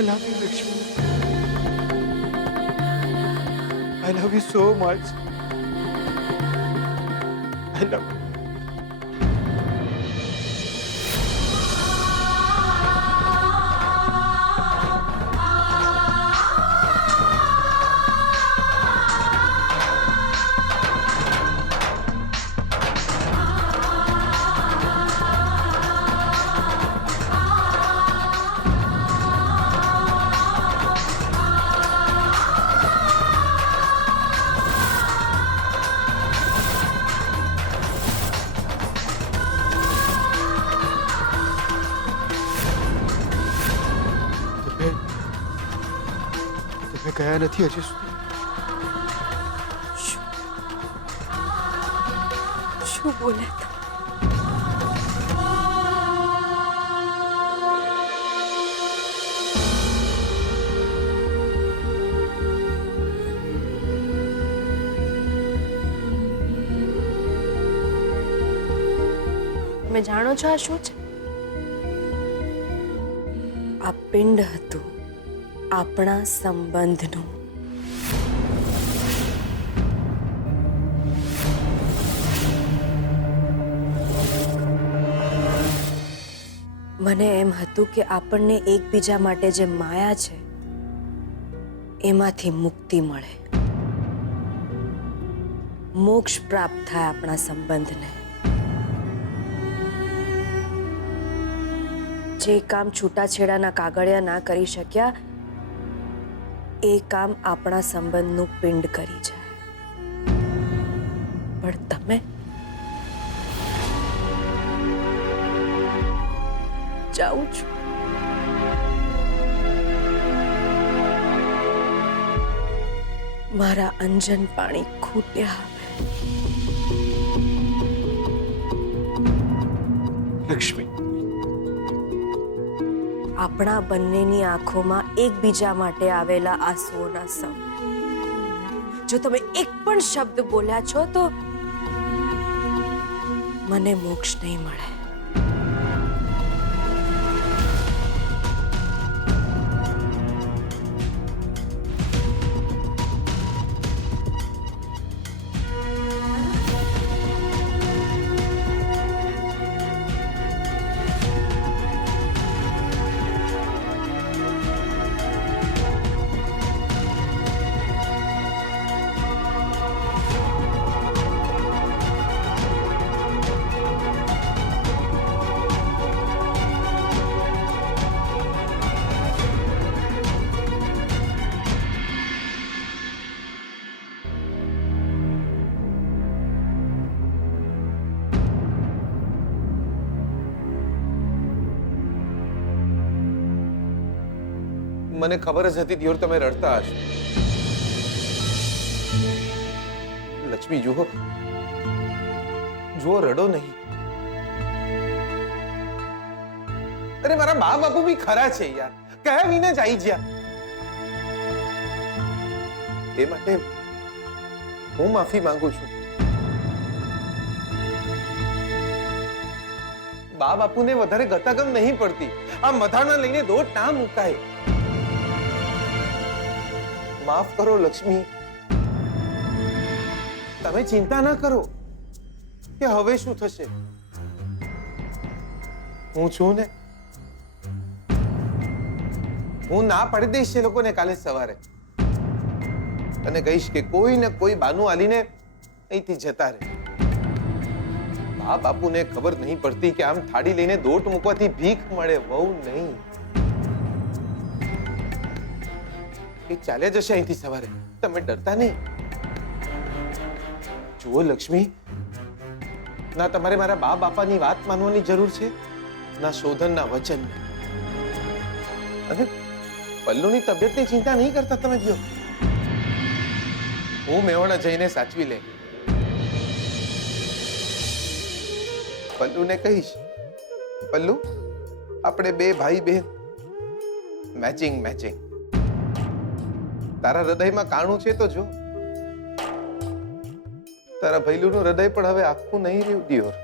I love you, Lakshmi. I love you so much. I love you. તમે ગયા નથી હજી સુધી? શું બોલ્યા તમે? તમે જાણો છો આ શું છે? આ પિંડ હતું આપણા સંબંધનું. મને એમ હતું કે આપણને એકબીજા માટે જે માયા છે એમાંથી મુક્તિ મળે, મોક્ષ પ્રાપ્ત થાય આપણા સંબંધને. જે કામ છૂટાછેડાના કાગળિયા ના કરી શક્યા એ કામ આપણા સંબંધનું પિંડ કરી જાય. પણ તમે જાઉં છું. મારા અંજન પાણી ખૂટ્યા હવે. લક્ષ્મી, આપણા બંનેની આંખોમાં એકબીજા માટે આવેલા આંસુઓના સમ. જો તમે એક પણ શબ્દ બોલ્યા છો તો મને મોક્ષ નહીં મળે. મને ખબર જ હતી દિયોર તમે રડતા હશો. લક્ષ્મી જુઓ, રડો નહીં. અરે મારા બા બાપુ બી ખરા છે યાર, કયા વિના જ આવી ગયા. એ માટે હું માફી માંગુ છું. બા બાપુને વધારે ગતાગમ નહીં પડતી. આ મધાના લઈને દોટ ના મુકાય. માફ કરો લક્ષ્મી. તમે ચિંતા ના કરો કે હવે શું થશે. હું છું ને. હું ના પાડી દઈશ એ લોકોને કાલે સવારે અને કહીશ કે કોઈ ને કોઈ બાનું આલીને અહીંથી જતા રહે. બા બાપુને ખબર નહીં પડતી કે આમ થાળી લઈને દોટ મૂકવાથી ભીખ મળે, વહુ નહીં. એ ચાલ્યા જશે અહીંથી સવારે. તમે ડરતા નહીં. જુઓ લક્ષ્મી, ના તમારે મારા બા બાપાની વાત માનવાની જરૂર છે, ના શોધનના વચન. અને પલ્લુની તબિયતની ચિંતા નહીં કરતા તમે જો. હું મેવાડા જઈને સાચવી લે. પલ્લુને કહીશ, પલ્લુ આપણે બે ભાઈ બહેન મેચિંગ મેચિંગ. તારા હૃદયમાં કાણું છે તો જો, તારા ભૈલુનું હૃદય પણ હવે આખું નહીં રહ્યું દિયોર.